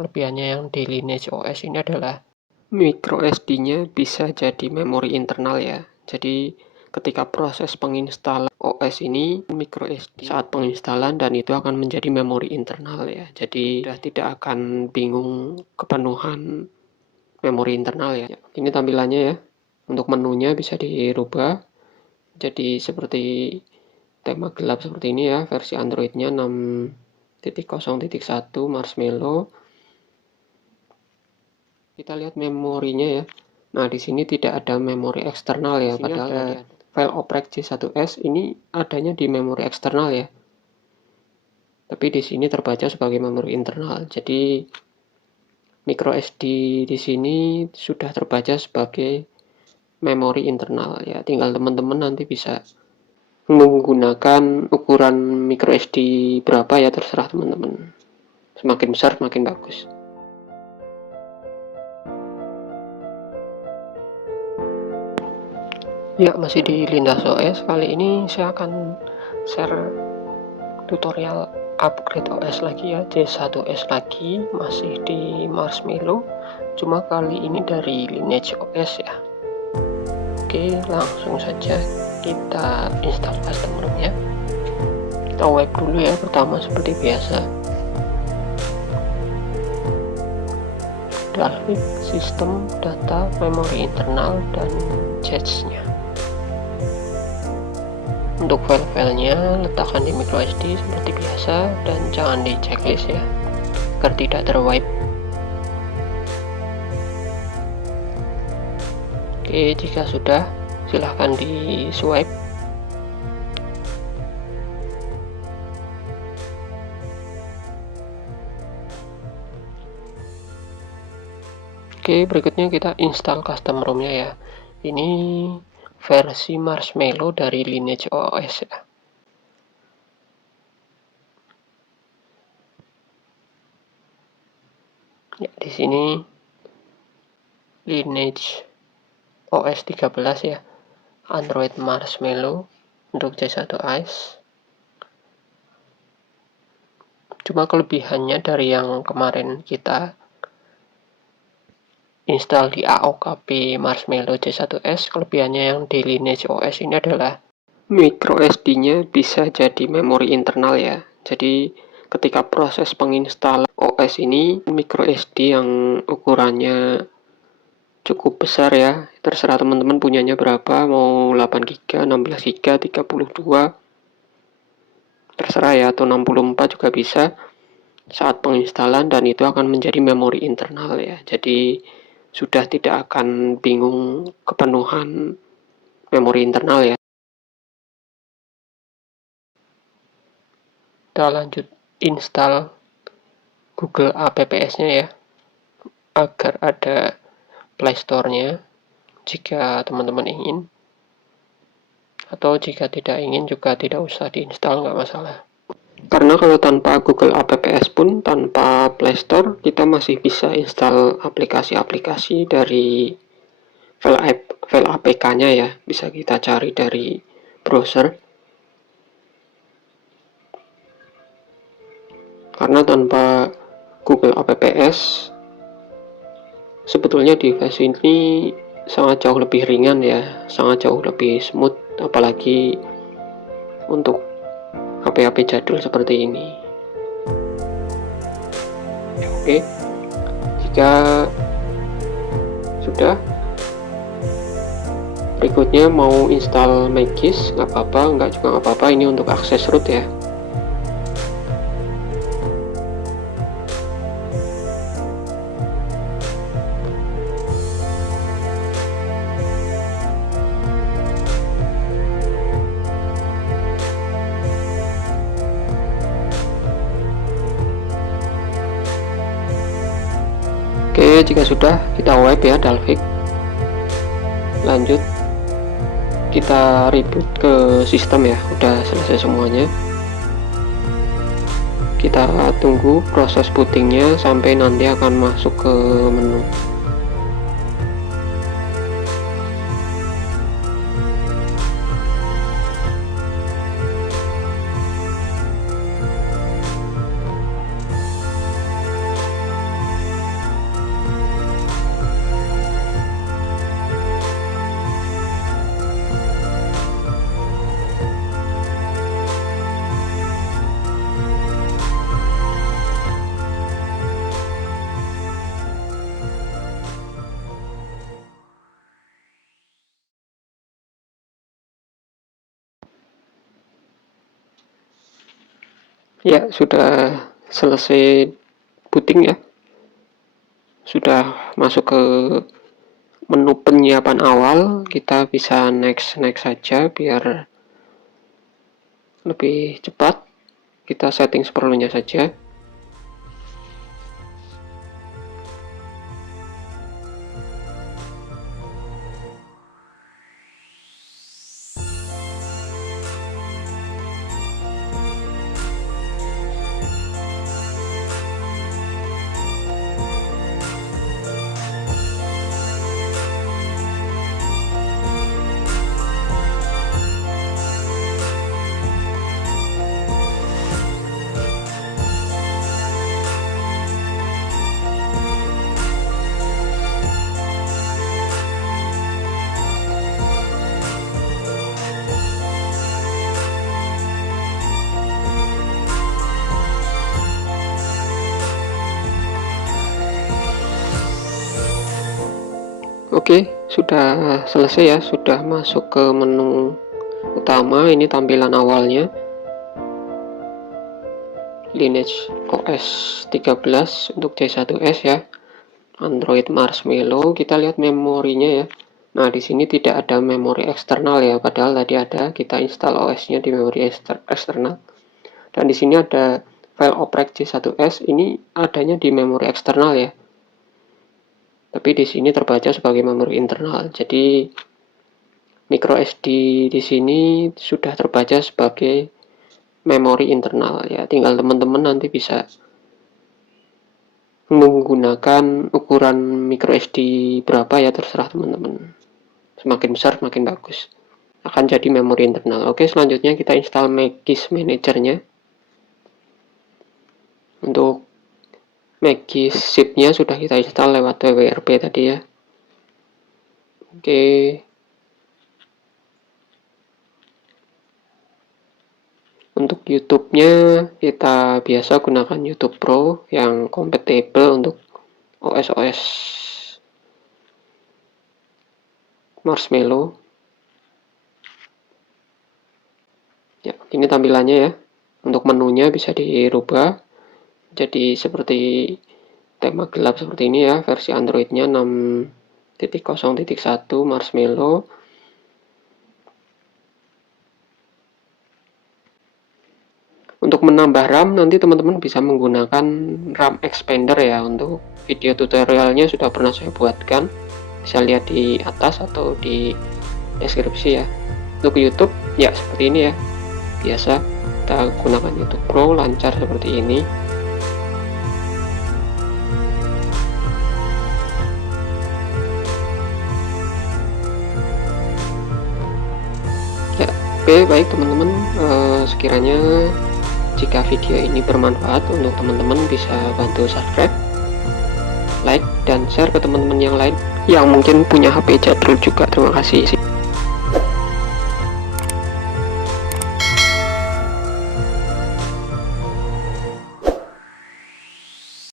kelebihannya yang di Lineage OS ini adalah micro SD-nya bisa jadi memori internal ya. Jadi ketika proses penginstalan OS ini micro SD saat penginstalan, dan itu akan menjadi memori internal ya. Jadi tidak akan bingung kepenuhan memori internal ya. Ini tampilannya ya. Untuk menunya bisa dirubah jadi seperti tema gelap seperti ini ya. Versi Androidnya 6.0.1 Marshmallow. Kita lihat memorinya ya. Nah, di sini tidak ada memori eksternal ya, padahal file oprek C1S ini adanya di memori eksternal ya. Tapi di sini terbaca sebagai memori internal. Jadi micro SD di sini sudah terbaca sebagai memori internal ya. Tinggal teman-teman nanti bisa menggunakan ukuran micro SD berapa ya, terserah teman-teman. Semakin besar semakin bagus. Ya, masih di Lindas OS. Kali ini saya akan share tutorial upgrade OS lagi ya, C1S lagi, masih di Marshmallow, cuma kali ini dari Lineage OS ya. Oke, langsung saja kita install custom ROM ya. Kita web dulu ya, pertama seperti biasa. Dalvik, sistem, data, memori internal, dan cache-nya. Untuk file-filenya letakkan di microSD seperti biasa dan jangan di checklist ya, agar tidak terwipe. Oke, jika sudah silahkan di swipe. Oke, berikutnya kita install custom ROM-nya ya. Ini versi Marshmallow dari Lineage OS ya. Ya, di sini Lineage OS 13 ya. Android Marshmallow untuk C1S. Cuma kelebihannya dari yang kemarin kita install di AOKP Marshmallow C1S, kelebihannya yang di Lineage OS ini adalah micro SD-nya bisa jadi memori internal ya. Jadi ketika proses penginstalan OS ini, micro SD yang ukurannya cukup besar ya, terserah teman-teman punyanya berapa, mau 8GB, 16GB, 32, terserah ya, atau 64 juga bisa saat penginstalan, dan itu akan menjadi memori internal ya. Jadi sudah tidak akan bingung kepenuhan memori internal ya. Kita lanjut install Google Apps-nya ya, agar ada Play Store-nya jika teman-teman ingin, atau jika tidak ingin juga tidak usah diinstal, nggak masalah. Karena kalau tanpa Google Apps pun, tanpa Play Store, kita masih bisa install aplikasi-aplikasi dari file APK-nya ya. Bisa kita cari dari browser. Karena tanpa Google Apps, sebetulnya device ini sangat jauh lebih ringan ya, sangat jauh lebih smooth, apalagi untuk HP-HP jadul seperti ini. Oke, jika sudah, berikutnya mau install Magis nggak apa-apa, nggak juga nggak apa-apa, ini untuk akses root ya. Oke, jika sudah kita wipe ya Dalvik. Lanjut kita reboot ke sistem ya, udah selesai semuanya. Kita tunggu proses bootingnya sampai nanti akan masuk ke menu. Ya, sudah selesai booting ya. Sudah masuk ke menu penyiapan awal, kita bisa next saja biar lebih cepat. Kita setting seperlunya saja. Oke, sudah selesai ya, sudah masuk ke menu utama. Ini tampilan awalnya, Lineage OS 13 untuk C1S ya, Android Marshmallow. Kita lihat memorinya ya. Nah, di sini tidak ada memori eksternal ya, padahal tadi ada. Kita install OS-nya di memori eksternal. Dan di sini ada file oprek C1S, ini adanya di memori eksternal ya. Tapi di sini terbaca sebagai memori internal. Jadi micro SD di sini sudah terbaca sebagai memori internal ya. Tinggal teman-teman nanti bisa menggunakan ukuran micro SD berapa ya, terserah teman-teman. Semakin besar semakin bagus. Akan jadi memori internal. Oke, selanjutnya kita install Magis Manager-nya. Untuk Magis zip-nya sudah kita install lewat WWRP tadi ya. Oke. Untuk YouTube-nya kita biasa gunakan YouTube Pro yang kompatibel untuk OS Marshmallow. Ya, ini tampilannya ya. Untuk menunya bisa dirubah jadi seperti tema gelap seperti ini ya. Versi Android-nya 6.0.1 Marshmallow. Untuk menambah RAM nanti teman-teman bisa menggunakan RAM expander ya. Untuk video tutorialnya sudah pernah saya buatkan, bisa lihat di atas atau di deskripsi ya. Untuk YouTube ya seperti ini ya, biasa kita gunakan YouTube Pro, lancar seperti ini. Ya, oke, baik teman-teman, sekiranya jika video ini bermanfaat untuk teman-teman, bisa bantu subscribe, like, dan share ke teman-teman yang lain yang mungkin punya HP jadul juga. Terima kasih.